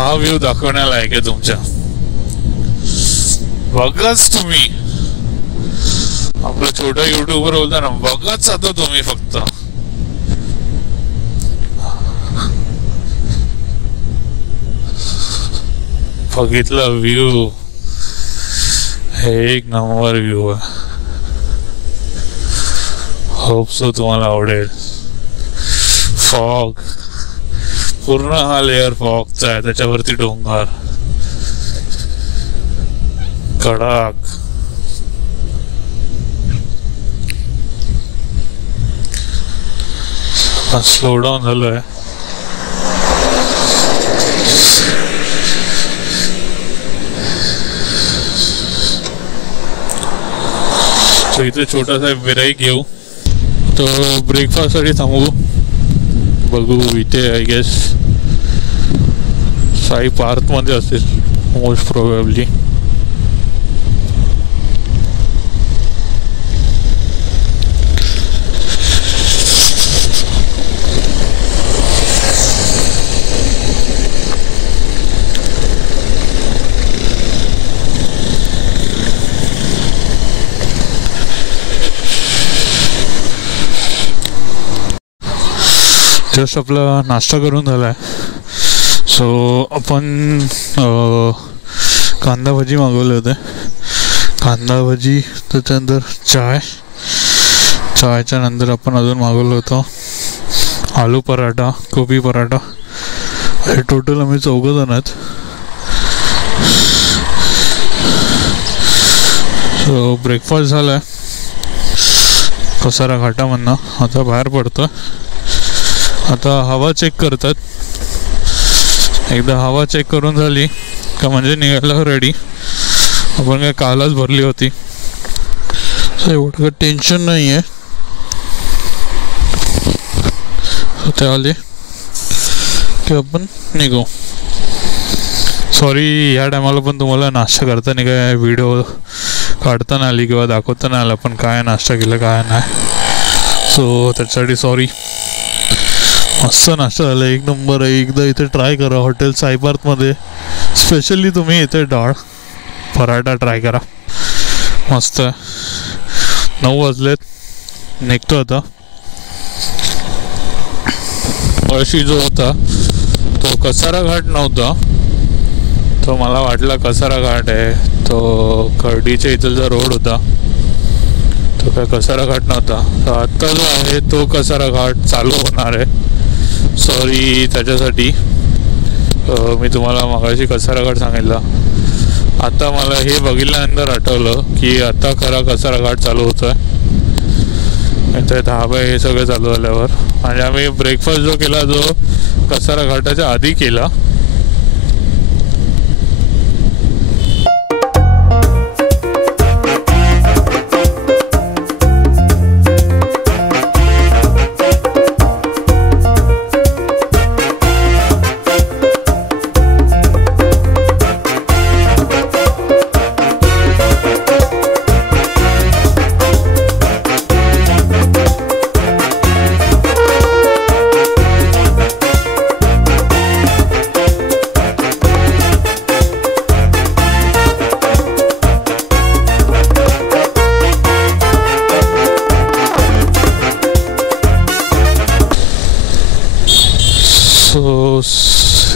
हा व्ह्यू दाखवण्यालायक आहे तुमच्या. बघाच तुम्ही, आपलं छोटा युट्यूबर बोलता ना, बघाच आता तुम्ही फक्त. बघितला व्ह्यू, एक नंबर व्ह्यू आहे. होप सो तुम्हाला आवडेल. फॉग पूर्ण हा लेअर फॉगचा आहे, त्याच्यावरती डोंगर कडक. स्लो डाऊन झालोय. तो इथे छोटासा ब्रेक घेऊ, तो ब्रेकफास्ट साठी थांबू. बघू इथे आय गेस साई पार्क मध्ये असेल मोस्ट प्रोबेबली. जस्ट आपला नाश्ता करून झालाय. सो आपण कांदा भजी मागवले होते. कांदा भजी, त्याच्यानंतर चायच्या नंतर आपण अजून मागवलं होतं आलू पराठा, कोबी पराठा. हे टोटल आम्ही 4 जण आहेत. सो ब्रेकफास्ट झालाय कसारा घाटामधनं. आता बाहेर पडतो. आता हवा चेक करतात. एकदा हवा चेक करून झाली का म्हणजे निघायला रेडी. आपण काय कालच भरली होती, एवढं काही टेन्शन नाही आहे. ते आले की आपण निघू. सॉरी ह्या टायमाला पण तुम्हाला नाश्ता करताना काय व्हिडिओ काढताना आली किंवा दाखवताना आला पण काय नाश्ता केलं काय नाही. सो त्याच्यासाठी सॉरी. मस्त नाश्ता झाला, एक नंबर आहे. एकदा इथे ट्राय करा हॉटेल साई पार्कमध्ये. स्पेशली तुम्ही इथे डाळ पराठा ट्राय करा, मस्त आहे. 9 वाजलेत, निघतो आता. अशी जो होता तो कसारा घाट नव्हता, तो मला वाटला कसारा घाट आहे. तो कर्डीच्या इथलचा रोड होता, तो काय कसारा घाट नव्हता. तर आत्ता जो आहे तो कसारा घाट चालू होणार आहे. सॉरी त्याच्यासाठी. मी तुम्हाला मगाशी कसारा घाट सांगितला. आता मला हे बघितल्यानंतर आठवलं की आता खरा कसारा घाट चालू होतोय. इथे धाबा हे सगळं चालू झाल्यावर. म्हणजे आम्ही ब्रेकफास्ट जो केला जो कसारा घाटाच्या आधी केला.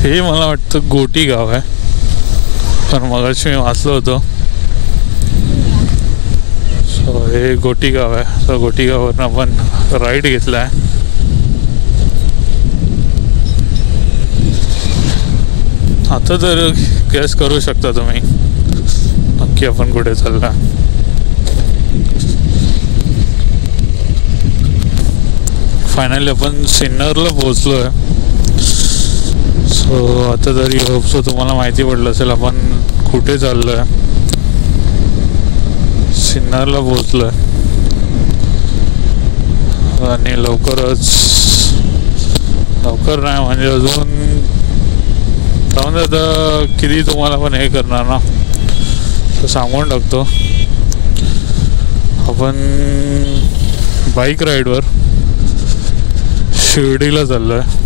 हे मला वाटतं गोटी गाव आहे, पण मगाशी मी वाचलं होतं. सो हे गोटी गाव आहे. सो गोटी गावावरून आपण राईट घेतला आहे. आता तर गॅस करू शकता तुम्ही नक्की आपण कुठे चालला. फायनली आपण सिन्नरला पोहोचलो आहे. सो आता तरी होप सो तुम्हाला माहिती पडलं असेल आपण कुठे चाललो आहे. सिन्नरला पोहोचलो आहे आणि लवकरच, लवकर नाही म्हणजे अजून जाऊन आता किती तुम्हाला पण हे करणार ना, तर सांगून टाकतो. आपण बाईक राईडवर शिर्डीला चाललो आहे.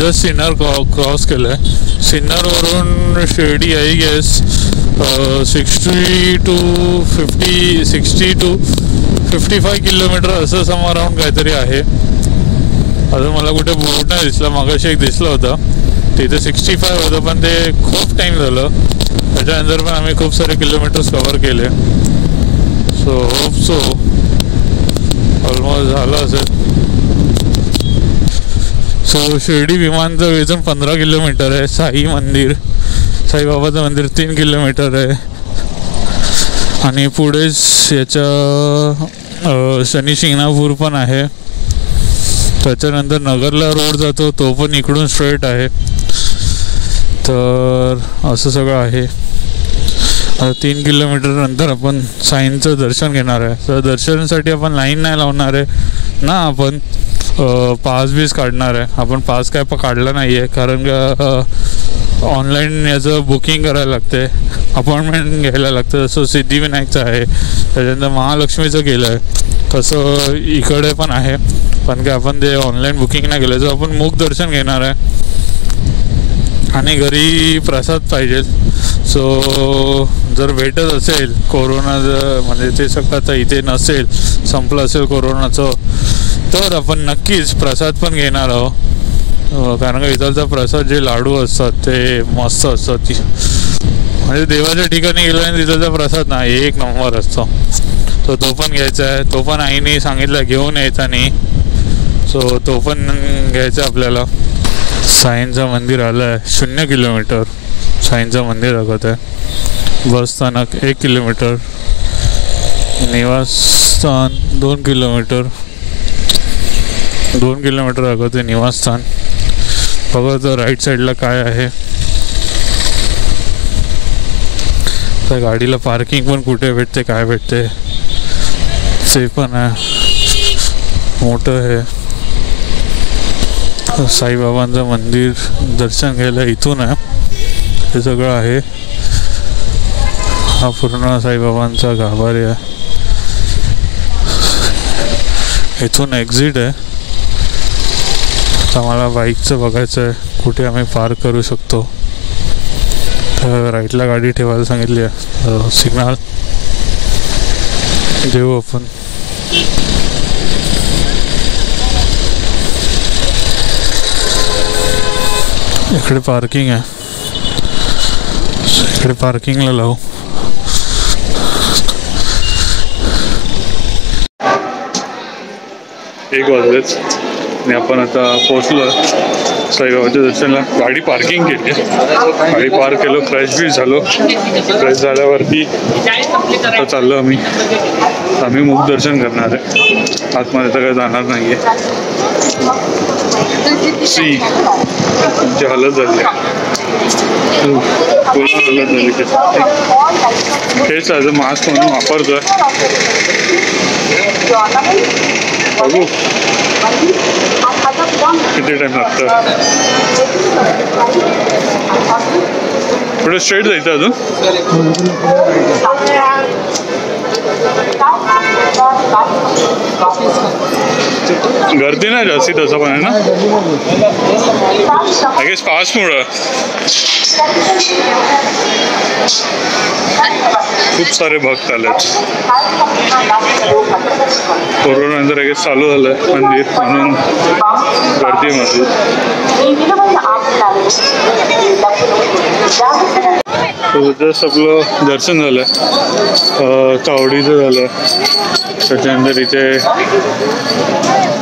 जस्ट सिन्नर क्रॉस केलं आहे. सिन्नरवरून Shirdi I guess 60 to 55 kilometre असं सम अराउंड काहीतरी आहे. अजून मला कुठे बोर्ड नाही दिसला. मागाशी एक दिसलं होतं तिथे 65 होतं, पण ते खूप टाईम झालं. त्याच्यानंतर पण आम्ही खूप सारे किलोमीटर्स कवर केले. सो होप सो ऑलमोस्ट झालं असेल. सो शिर्डी विमानतळावरून 15 किलोमीटर आहे. साईबाबाचं मंदिर 3 किलोमीटर आहे. आणि पुढेच याच्या शनी शिंगणापूर पण आहे. त्याच्यानंतर नगरला रोड जातो, तो पण इकडून स्ट्रेट आहे. तर असं सगळं आहे. 3 किलोमीटर नंतर आपण साईंचं दर्शन घेणार आहे. तर दर्शनासाठी आपण लाईन नाही लावणार आहे ना, आपण पास बीस काढणार आहे. आपण पास काय काढला नाही आहे, कारण का ऑनलाईन याचं बुकिंग करायला लागते, अपॉइंटमेंट घ्यायला लागतं. जसं सिद्धिविनायकचं आहे, त्याच्यानंतर महालक्ष्मीचं केलं आहे, तसं इकडे पण आहे. पण काय आपण ते ऑनलाईन बुकिंग नाही केलं. तर आपण मूक दर्शन घेणार आहे. आणि घरी प्रसाद पाहिजे. सो जर भेटत असेल कोरोनाचं, म्हणजे ते सगळं इथे नसेल, संपलं असेल कोरोनाचं, तर आपण नक्कीच प्रसाद पण घेणार आहोत. कारण का इथलचा प्रसाद जे लाडू असतात ते मस्त असतात. म्हणजे देवाच्या ठिकाणी गेल्याने तिथलचा प्रसाद ना 1 नंबर असतो. तो पण घ्यायचा आहे. तो पण आईने सांगितलं घेऊन यायचा नाही. सो तो पण घ्यायचा आपल्याला. साईंचं मंदिर आलं आहे 0 किलोमीटर. साईंचं मंदिर दाखवत आहे. बस स्थानक 1 किलोमीटर. निवासस्थान 2 किलोमीटर. 2 किलोमीटर दाखवते निवासस्थान. बघा तर राईट साईडला काय आहे. त्या गाडीला पार्किंग पण कुठे भेटते, काय भेटते ते पण आहे. मोठं आहे. साईबाबांचं मंदिर दर्शन घ्यायला इथून आहे. हे सगळं आहे. हा पूर्ण साईबाबांचा गाभारे आहे. इथून एक्झिट आहे. आता मला बाईकचं बघायचं आहे कुठे आम्ही पार्क करू शकतो. तर राईटला गाडी ठेवायला सांगितली आहे. सिग्नल देऊ आपण. इकडे पार्किंग आहे. इकडे पार्किंगला लावू. एक वाजलेच आणि आपण आता पोहोचलो साईबाबाच्या दर्शनाला. गाडी पार्किंग केली. गाडी पार्क केलो, फ्रेश बी झालो. फ्रेश झाल्यावरती आता चाललो आम्ही मुख दर्शन करणार आहे. आतमध्ये तर काही जाणार नाही आहे. तुमची हालत झाली पूर्ण हालत झाली. तेच आज मास्क म्हणून वापरतोय. बघू किती टाइम लागतं. थोडं स्ट्रेट जायचं अजून. गर्दी नाही जास्ती तसं पण आहे ना. आय गेस पासमुळं खूप सारे भक्त आलेत. कोरोनानंतर आय गेस चालू झालं मंदिर, म्हणून गर्दीमध्ये. जस्ट आपलं दर्शन झालं. चावडीचं झालं. त्याच्यानंतर इथे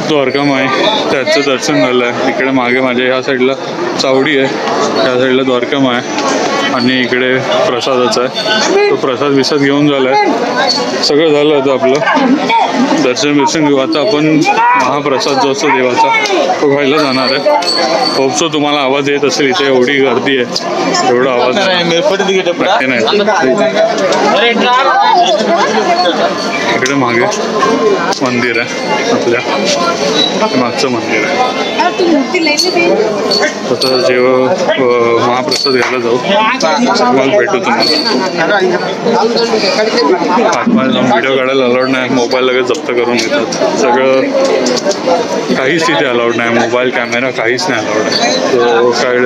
द्वारकामाई त्याचं दर्शन झालं आहे. इकडे मागे माझ्या ह्या साईडला चावडी आहे, त्या साईडला द्वारकामाई आहे. आणि इकडे प्रसादाचा आहे. तो प्रसाद विसाद घेऊन झाला आहे. सगळं झालं होतं आपलं. दर्शन घेऊ. आता आपण महाप्रसाद जो असतो देवाचा तो खायला जाणार आहे. होपसो तुम्हाला आवाज येत असेल. इथे एवढी गर्दी आहे, एवढा आवाज नाही. इकडे मागे मंदिर आहे, आपल्या मागचं मंदिर आहे. आता जेव्हा महाप्रसाद घ्यायला जाऊ मग भेटू तुम्हाला. आतमध्ये जाऊन व्हिडिओ काढायला अलाउड नाही, मोबाईल लगेच जप्त करून घेतात. सगळं काहीच तिथे अलाउड नाही, मोबाईल कॅमेरा काहीच नाही अलाउड आहे. तो काय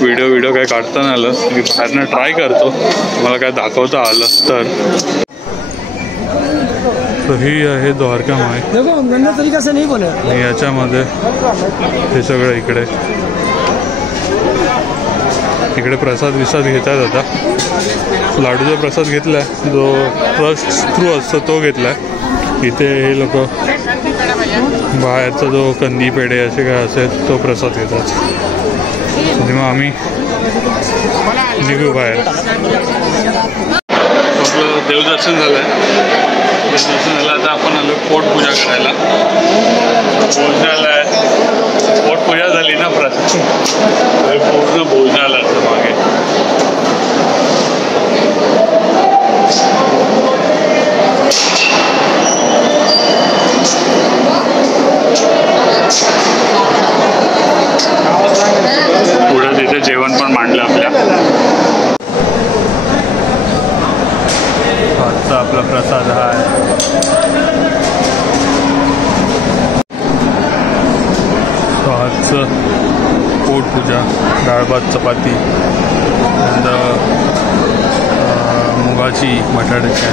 व्हिडिओ काय काढता नाही आलं मी बाहेरनं ट्राय करतो, मला काय दाखवता आलं तर. तर ही आहे द्वारका माय. याच्यामध्ये हे सगळं इकडे प्रसाद घेतात. आता लाडूचा प्रसाद घेतलाय, जो ट्रस्ट थ्रू असतो तो घेतलाय. इथे हे लोक बाहेरचा जो कंदी पेढे असे काय असेल तो प्रसाद घेतात. मग आम्ही निघू बाहेर. आपलं देवदर्शन झालंय. आता आपण आलो पोटपूजा करायला. भोजनालय पोटपूजा झाली ना प्रसाद, पूर्ण भोजनालयाचं मागे. पुढे तिथे जेवण पण मांडलं आपल्या. आजचा आपला प्रसाद हा आहे. आजचं पोटपूजा, डाळ भात चपाती, नंतर मुगाची बटाट्याची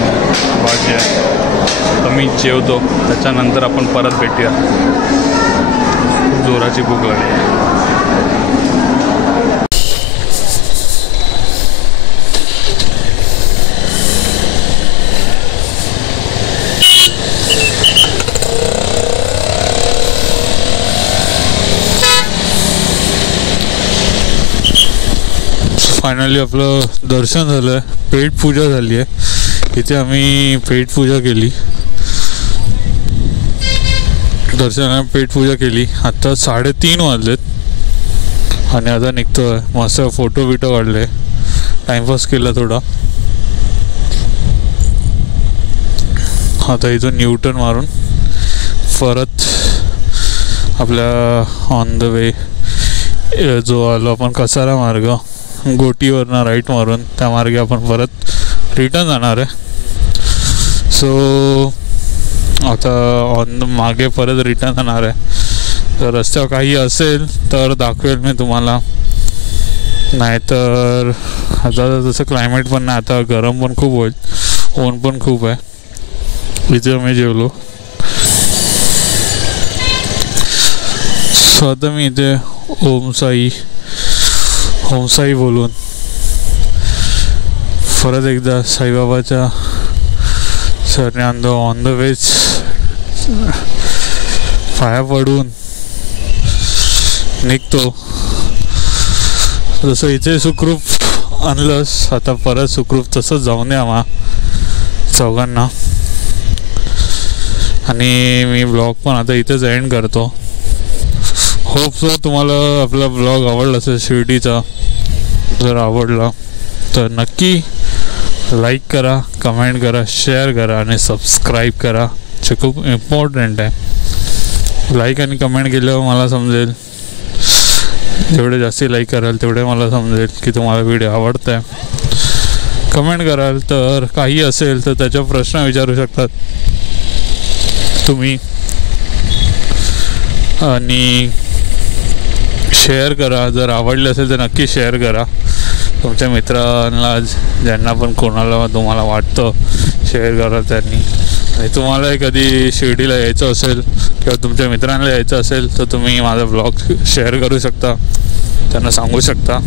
भाजी आहे. तर मी जेवतो, त्याच्यानंतर आपण परत भेटूया. जोराची भूक लागली. फायनली आपलं दर्शन झालं आहे, पेट पूजा झाली आहे. इथे आम्ही पेट पूजा केली, दर्शनाला पेट पूजा केली. आता 3:30 वाजलेत आणि आता निघतो आहे. मस्त फोटो बिटो काढले, टाइमपास केला थोडा. आता इथून न्यूटन मारून परत आपल्या ऑन द वे जो आलो आपण कसारा मार्ग, गोटीवरनं राईट मारून त्या मार्गे आपण परत रिटर्न जाणार आहे. सो आता मागे परत रिटर्न जाणार आहे. तर रस्त्यावर काही असेल तर दाखवेल मी तुम्हाला, नाहीतर आता जसं क्लायमेट पण नाही, आता गरम पण खूप होईल, ऊन पण खूप आहे. इथे आम्ही जेवलो. सो आता मी इथे ओम साई बोलून परत एकदा साईबाबाच्या सरने ऑन द वेज पाया पडून निघतो. जसं इथे सुखरूप आणलंस, आता परत सुखरूप तसंच जाऊन द्या आम्हा चौघांना. आणि मी ब्लॉग पण आता इथेच एंड करतो. होप सो तुम्हाला आपला ब्लॉग आवडला असेल शिर्डीचा. जर आवडला तर नक्की लाईक करा, कमेंट करा, शेअर करा आणि सबस्क्राईब करा, जे खूप इम्पॉर्टंट आहे. लाईक आणि कमेंट केल्यावर मला समजेल, जेवढे जास्ती लाईक कराल तेवढे मला समजेल की तुम्हाला व्हिडिओ आवडत आहे. कमेंट कराल तर काही असेल तर त्याचा प्रश्न विचारू शकतात तुम्ही. आणि शेअर करा, जर आवडले असेल तर नक्की शेअर करा तुमच्या मित्रांना, ज्यांना पण कोणाला तुम्हाला वाटतं शेअर करा त्यांनी. आणि तुम्हाला कधी शिर्डीला यायचं असेल किंवा तुमच्या मित्रांना यायचं असेल तर तुम्ही माझा ब्लॉग शेअर करू शकता, त्यांना सांगू शकता.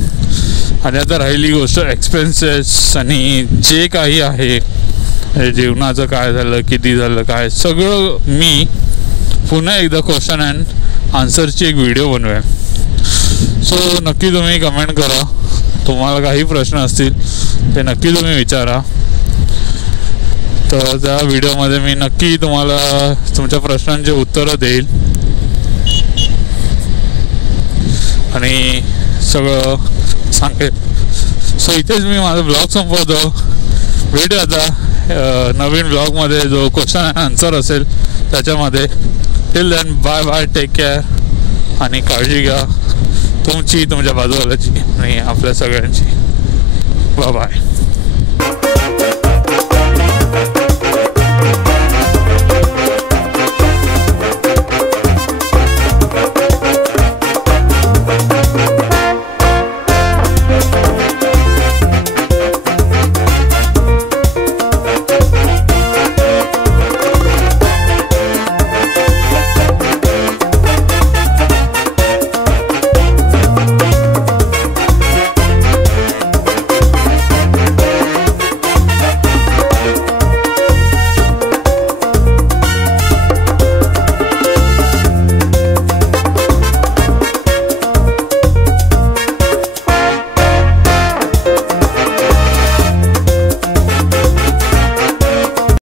आणि आता राहिली गोष्ट एक्सपेन्सेस आणि जे काही आहे जेवणाचं, काय झालं, किती झालं, काय सगळं मी पुन्हा एकदा क्वेश्चन अँड आन्सरची एक व्हिडिओ बनवेल. सो नक्की तुम्ही कमेंट करा, तुम्हाला काही प्रश्न असतील ते नक्की तुम्ही विचारा. तर त्या व्हिडिओमध्ये मी नक्की तुम्हाला तुमच्या प्रश्नांचे उत्तरं देईल आणि सगळं सांगेल. सो इथेच मी माझा ब्लॉग संपवतो. भेटू आता नवीन ब्लॉगमध्ये, जो क्वेश्चन अँड आन्सर असेल त्याच्यामध्ये. Till then bye bye, take care. आणि काळजी घ्या तुमची, तुमच्या बाजूवाल्याची आणि आपल्या सगळ्यांची. Bye bye.